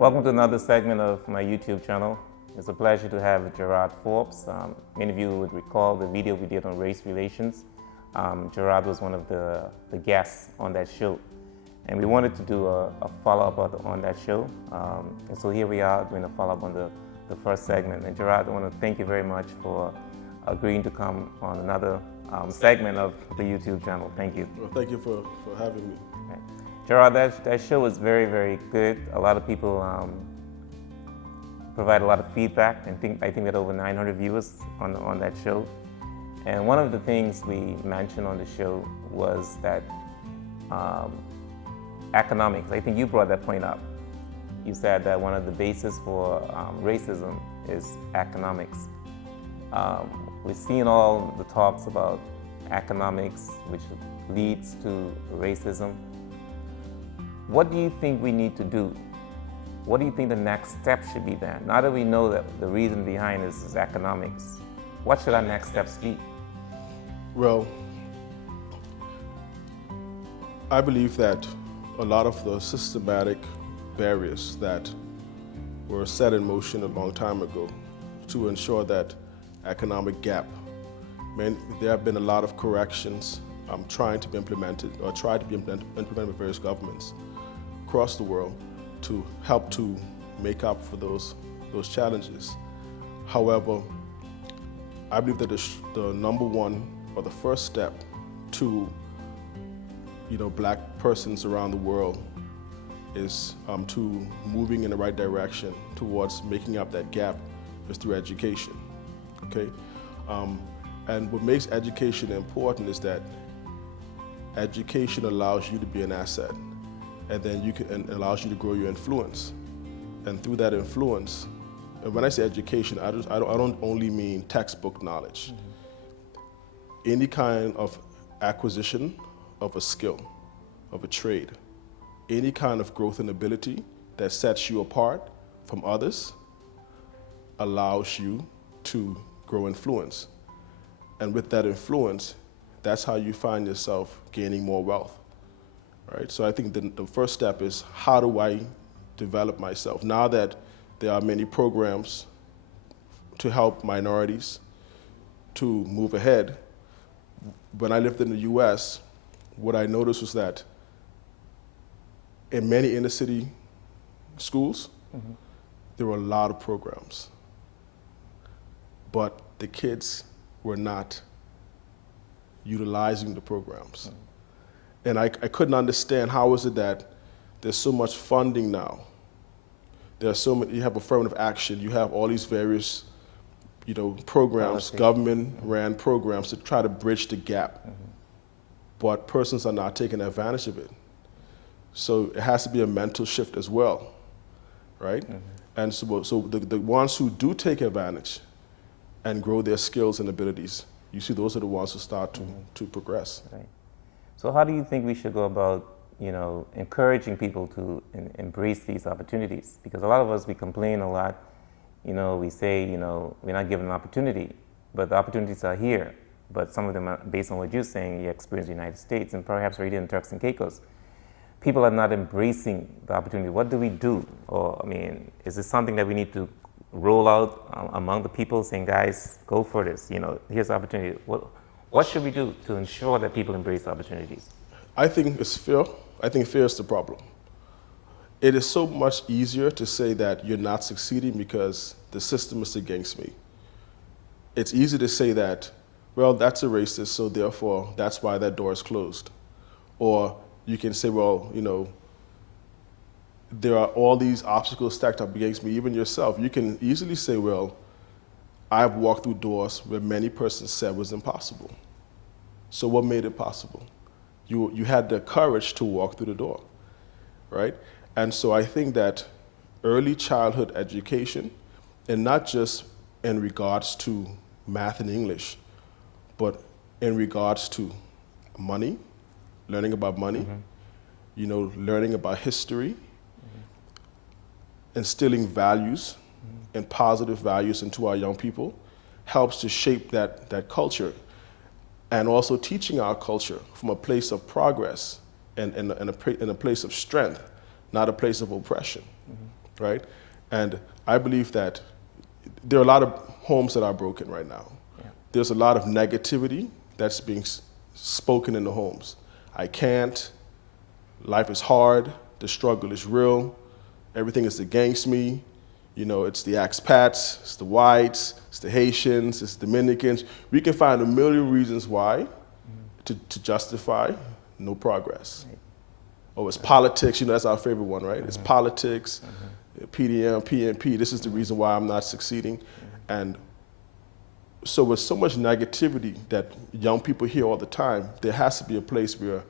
Welcome to another segment of my YouTube channel. It's a pleasure to have Gerard Forbes. Many of you would recall the video we did on race relations. Gerard was one of the guests on that show. And we wanted to do a follow-up on that show. And so here we are doing a follow-up on the first segment. And Gerard, I want to thank you very much for agreeing to come on another segment of the YouTube channel. Thank you. Well, thank you for having me. Okay. Gerard, that show was very, very good. A lot of people provide a lot of feedback, and I think we had over 900 viewers on that show. And one of the things we mentioned on the show was that economics. I think you brought that point up. You said that one of the bases for racism is economics. We've seen all the talks about economics, which leads to racism. What do you think we need to do? What do you think the next step should be then? Now that we know that the reason behind this is economics, what should our next steps be? Well, I believe that a lot of the systematic barriers that were set in motion a long time ago to ensure that economic gap, there have been a lot of corrections trying to be implemented or tried to be implemented by various governments across the world to help to make up for those challenges. However, I believe that the number one or the first step to black persons around the world is to moving in the right direction towards making up that gap is through education. Okay, and what makes education important is that education allows you to be an asset, and then and allows you to grow your influence. And through that influence, and when I say education, I don't only mean textbook knowledge. Mm-hmm. Any kind of acquisition of a skill, of a trade, any kind of growth and ability that sets you apart from others allows you to grow influence. And with that influence, that's how you find yourself gaining more wealth, right? So I think the first step is, how do I develop myself? Now that there are many programs to help minorities to move ahead, when I lived in the US, what I noticed was that in many inner city schools, mm-hmm. there were a lot of programs, but the kids were not utilizing the programs. Mm-hmm. And I couldn't understand, how is it that there's so much funding now? There's so many, you have affirmative action, you have all these various programs, government-ran programs to try to bridge the gap. Mm-hmm. But persons are not taking advantage of it. So it has to be a mental shift as well, right? Mm-hmm. And so the ones who do take advantage and grow their skills and abilities, you see those are the ones who start to progress. Right. So how do you think we should go about, encouraging people to embrace these opportunities? Because a lot of us, we complain a lot, we say, we're not given an opportunity, but the opportunities are here. But some of them are based on what you're saying, you experience in the United States and perhaps right in Turks and Caicos. People are not embracing the opportunity. What do we do? Or, is this something that we need to roll out among the people, saying, guys, go for this, here's the opportunity. What should we do to ensure that people embrace the opportunities? I think it's fear. I think fear is the problem. It is so much easier to say that you're not succeeding because the system is against me. It's easy to say that, well, that's a racist, so therefore that's why that door is closed. Or you can say, well, there are all these obstacles stacked up against me, even yourself. You can easily say, well, I've walked through doors where many persons said was impossible. So what made it possible? You had the courage to walk through the door, right? And so I think that early childhood education, and not just in regards to math and English, but in regards to money, learning about money, mm-hmm. Learning about history, mm-hmm. instilling values mm-hmm. and positive values into our young people helps to shape that culture. And also teaching our culture from a place of progress and a place of strength, not a place of oppression. Mm-hmm. right? And I believe that there are a lot of homes that are broken right now. Yeah. There's a lot of negativity that's being spoken in the homes. I can't, life is hard, the struggle is real, everything is against me. You know, it's the expats, it's the whites, it's the Haitians, it's Dominicans. We can find a million reasons why to justify no progress. Right. Oh, it's politics, you know, that's our favorite one, right? It's politics, PDM, PNP, this is the reason why I'm not succeeding. And so with so much negativity that young people hear all the time, there has to be a place where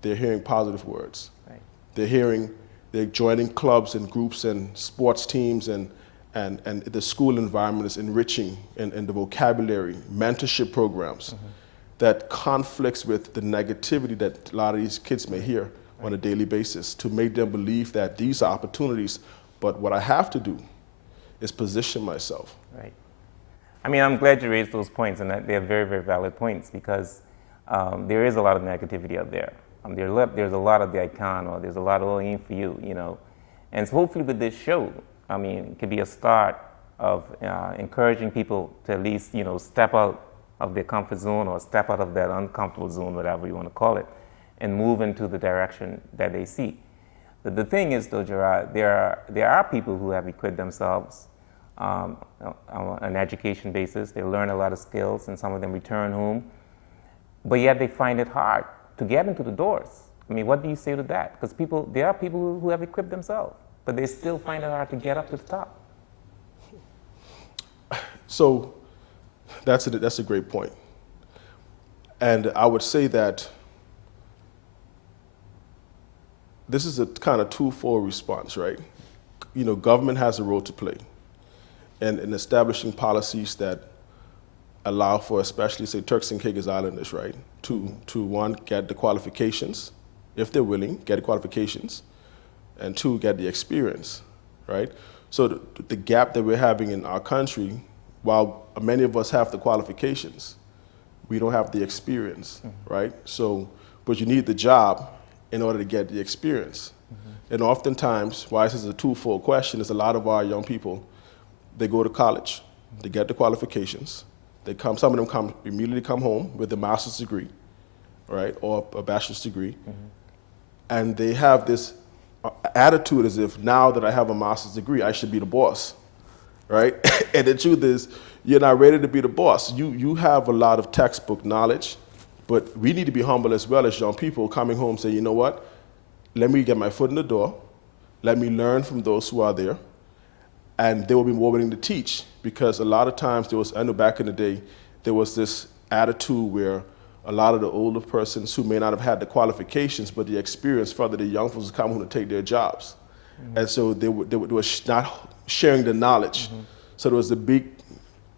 they're hearing positive words. Right. They're joining clubs and groups and sports teams, and the school environment is enriching in the vocabulary, mentorship programs that conflicts with the negativity that a lot of these kids may hear on a daily basis, to make them believe that these are opportunities, but what I have to do is position myself. Right. I mean, I'm glad you raised those points, and that they're very, very valid points, because there is a lot of negativity out there. There's a lot of the icon, or there's a lot of, oh, ain't for you, you know. And so hopefully with this show, I mean, it could be a start of encouraging people to at least, you know, step out of their comfort zone, or step out of that uncomfortable zone, whatever you want to call it, and move into the direction that they see. The thing is, though, Gerard, there are people who have equipped themselves on an education basis. They learn a lot of skills, and some of them return home, but yet they find it hard to get into the doors. I mean, what do you say to that? Because there are people who have equipped themselves, but they still find it hard to get up to the top. So that's a great point. And I would say that this is a kind of twofold response, right? You know, government has a role to play in establishing policies that allow for, especially, say, Turks and Caicos Islanders, right, to one, get the qualifications, if they're willing, get the qualifications, and two, get the experience, right? So the gap that we're having in our country, while many of us have the qualifications, we don't have the experience, right? So, but you need the job in order to get the experience. And oftentimes, why this is a twofold question, is a lot of our young people, they go to college, they get the qualifications, some of them immediately come home with a master's degree, right, or a bachelor's degree, and they have this attitude as if, now that I have a master's degree, I should be the boss, right? And the truth is, you're not ready to be the boss. You have a lot of textbook knowledge, but we need to be humble as well as young people coming home saying, you know what, let me get my foot in the door, let me learn from those who are there, and they will be more willing to teach. Because a lot of times I know back in the day, there was this attitude where a lot of the older persons who may not have had the qualifications, but the experience, further the young folks come home to take their jobs. And so they were not sharing the knowledge. So there was a big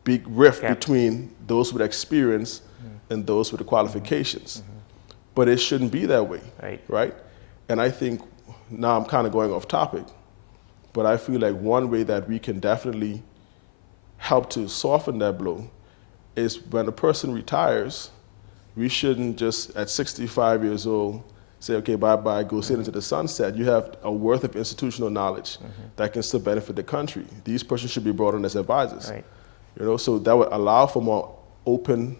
rift between those with experience and those with the qualifications. But it shouldn't be that way, right? And I think, now I'm kind of going off topic, but I feel like one way that we can definitely help to soften that blow is when a person retires, we shouldn't just at 65 years old say, okay, bye-bye, go sit into the sunset. You have a worth of institutional knowledge that can still benefit the country. These persons should be brought on as advisors. Right. You know, so that would allow for more open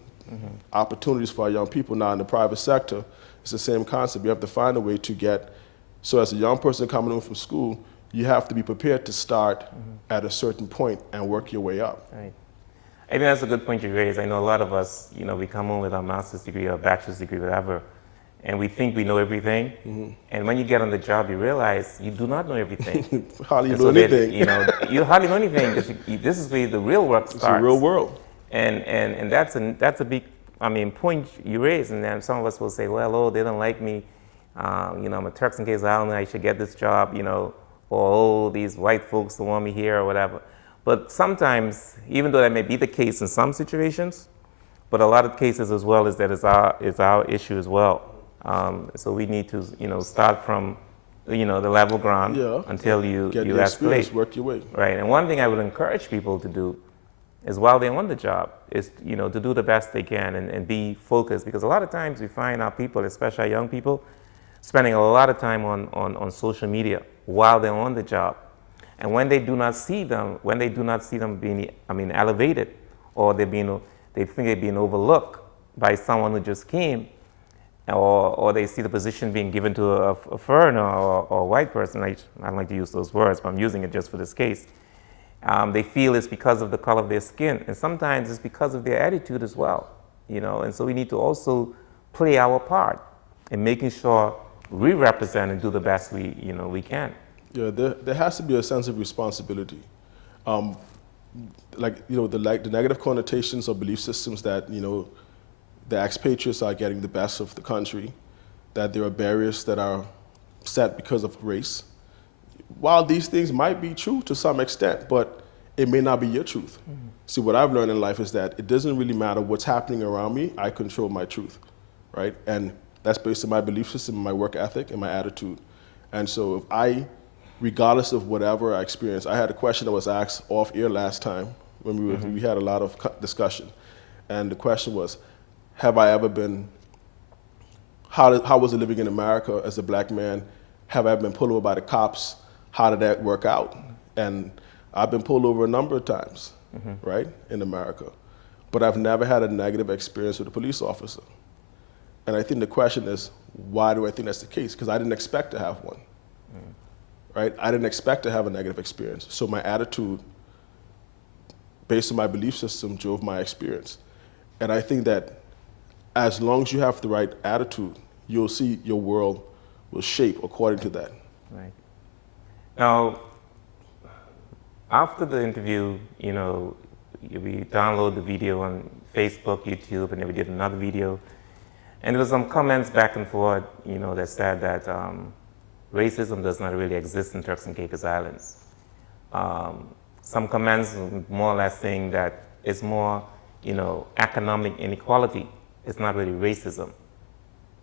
opportunities for our young people. Now in the private sector, it's the same concept. You have to find a way to get, so as a young person coming in from school, you have to be prepared to start at a certain point and work your way up. Right. I think that's a good point you raised. I know a lot of us, you know, we come home with our master's degree or bachelor's degree, whatever, and we think we know everything. And when you get on the job, you realize you do not know everything. Hardly know anything. You hardly know anything. This is where the real work starts. It's the real world. And that's a big, point you raise. And then some of us will say, well, oh, they don't like me. I'm a Turks and Caicos Islander, I should get this job, or, oh, these white folks don't want me here or whatever. But sometimes, even though that may be the case in some situations, but a lot of cases as well is that it's our issue as well. So we need to, start from, the level ground until you escalate. Work your way. Right. And one thing I would encourage people to do is, while they're on the job, is to do the best they can and be focused, because a lot of times we find our people, especially our young people, spending a lot of time on social media while they're on the job. And when they do not see them, being, elevated, or they think they're being overlooked by someone who just came, or they see the position being given to a foreigner or a white person. I don't like to use those words, but I'm using it just for this case. They feel it's because of the color of their skin, and sometimes it's because of their attitude as well. And so we need to also play our part in making sure we represent and do the best we can. Yeah, there has to be a sense of responsibility. The negative connotations or belief systems that, the expatriates are getting the best of the country, that there are barriers that are set because of race. While these things might be true to some extent, but it may not be your truth. Mm-hmm. See, what I've learned in life is that it doesn't really matter what's happening around me, I control my truth, right? And that's based on my belief system, my work ethic, and my attitude. And so if regardless of whatever I experience, I had a question that was asked off air last time when we had a lot of discussion. And the question was, have I ever been, how was it living in America as a black man? Have I ever been pulled over by the cops? How did that work out? And I've been pulled over a number of times, right, in America. But I've never had a negative experience with a police officer. And I think the question is, why do I think that's the case? Because I didn't expect to have one, right? I didn't expect to have a negative experience. So my attitude, based on my belief system, drove my experience. And I think that as long as you have the right attitude, you'll see your world will shape according to that. Right. Now, after the interview, we download the video on Facebook, YouTube, and then we did another video. And there was some comments back and forth, that said that racism does not really exist in Turks and Caicos Islands. Some comments more or less saying that it's more, economic inequality. It's not really racism.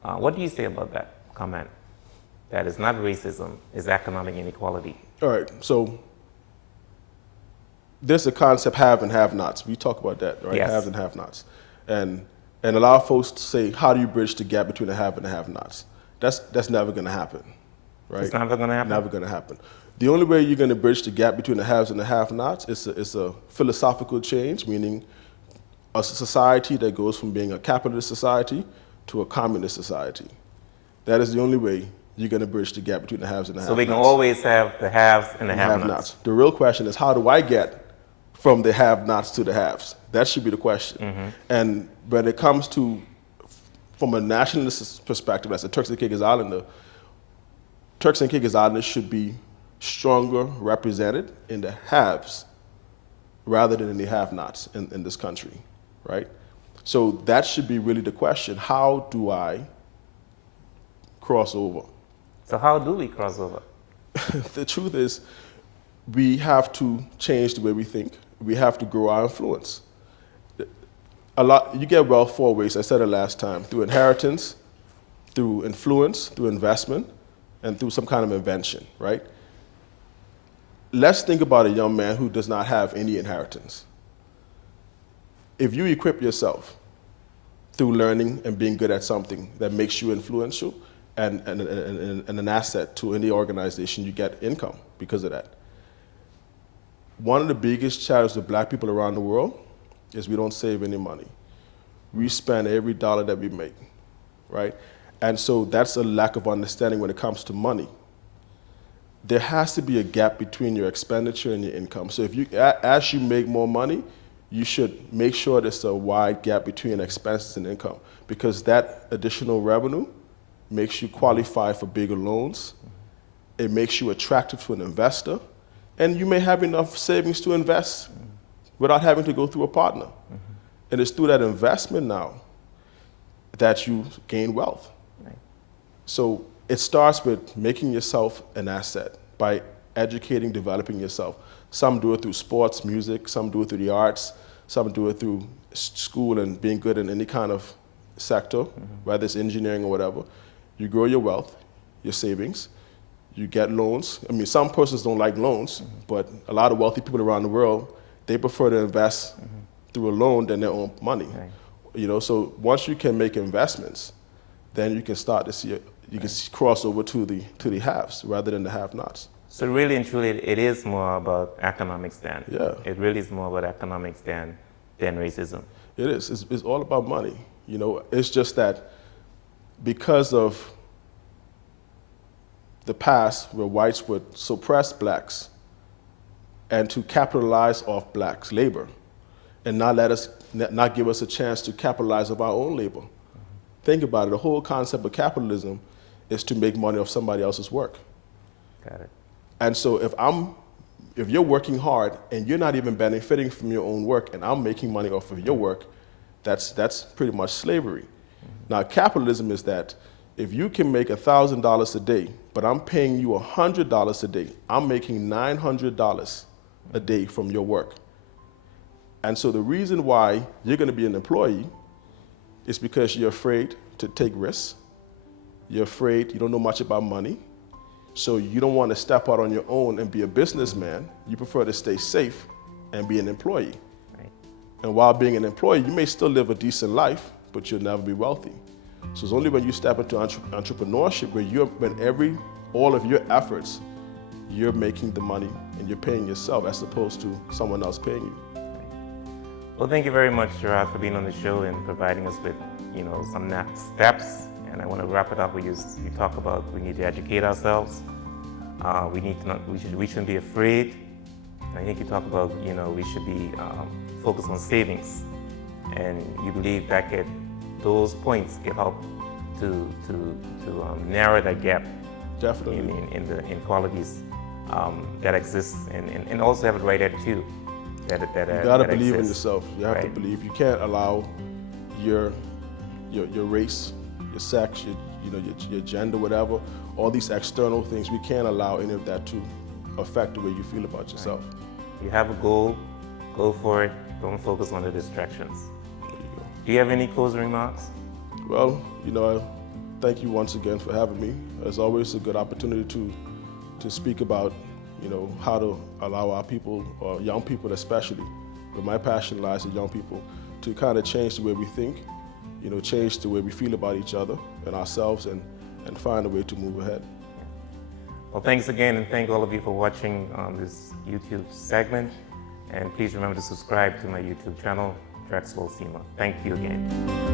What do you say about that comment? That it's not racism, it's economic inequality. All right, so there's a concept have and have-nots. We talk about that, right? Yes. Haves and have-nots. And a lot of folks say, how do you bridge the gap between the have and the have-nots? That's never going to happen, right? It's never going to happen? Never going to happen. The only way you're going to bridge the gap between the haves and the have-nots is a philosophical change, meaning a society that goes from being a capitalist society to a communist society. That is the only way you're going to bridge the gap between the haves and the have-nots. So we can always have the haves and the have-nots. The real question is, how do I get from the have-nots to the haves? That should be the question. Mm-hmm. And when it comes to, from a nationalist perspective, as a Turks and Caicos Islander, Turks and Caicos Islanders should be stronger represented in the haves rather than in the have-nots in this country, right? So that should be really the question. How do I cross over? So how do we cross over? The truth is, we have to change the way we think. We have to grow our influence. You get wealth four ways, I said it last time: through inheritance, through influence, through investment, and through some kind of invention, right? Let's think about a young man who does not have any inheritance. If you equip yourself through learning and being good at something that makes you influential and an asset to any organization, you get income because of that. One of the biggest challenges of black people around the world is we don't save any money. We spend every dollar that we make, right? And so that's a lack of understanding when it comes to money. There has to be a gap between your expenditure and your income. So as you make more money, you should make sure there's a wide gap between expenses and income, because that additional revenue makes you qualify for bigger loans. It makes you attractive to an investor, and you may have enough savings to invest without having to go through a partner. And it's through that investment now that you gain wealth. Right. So it starts with making yourself an asset by educating, developing yourself. Some do it through sports, music, some do it through the arts, some do it through school and being good in any kind of sector, whether it's engineering or whatever. You grow your wealth, your savings, you get loans. I mean, some persons don't like loans, but a lot of wealthy people around the world, they prefer to invest through a loan than their own money. Right. So once you can make investments, then you can start to see you can cross over to the haves rather than the have-nots. So really and truly, it is more about economics than. Yeah. It really is more about economics than racism. It is. It's all about money. You know, it's just that because of the past where whites would suppress blacks and to capitalize off blacks' labor and not give us a chance to capitalize of our own labor. Think about it. The whole concept of capitalism is to make money off somebody else's work. Got it. And so if you're working hard and you're not even benefiting from your own work and I'm making money off of your work, that's pretty much slavery. Now, capitalism is that if you can make $1,000 a day, but I'm paying you $100 a day, I'm making $900 a day from your work. And so the reason why you're going to be an employee is because you're afraid to take risks. You're afraid, you don't know much about money. So you don't want to step out on your own and be a businessman. You prefer to stay safe and be an employee. Right. And while being an employee, you may still live a decent life, but you'll never be wealthy. So it's only when you step into entrepreneurship where all of your efforts, you're making the money and you're paying yourself as opposed to someone else paying you. Well, thank you very much, Gerard, for being on the show and providing us with, some next steps. And I want to wrap it up where you talk about we need to educate ourselves. We shouldn't be afraid. And I think you talk about, we should be focused on savings. And you believe that those points can help to narrow that gap. Definitely. In the inequalities that exist, and also have the right attitude. You gotta believe in exists. yourself. You have to believe. You can't allow your race, your sex, your gender, whatever, all these external things. We can't allow any of that to affect the way you feel about yourself. You have a goal, go for it. Don't focus on the distractions. There you go. Do you have any closing remarks? Well, I thank you once again for having me. It's always a good opportunity to speak about, how to allow our people, or young people especially, where my passion lies in young people, to kind of change the way we think, change the way we feel about each other and ourselves, and find a way to move ahead. Well, thanks again, and thank all of you for watching this YouTube segment. And please remember to subscribe to my YouTube channel, Drexel Sema. Thank you again.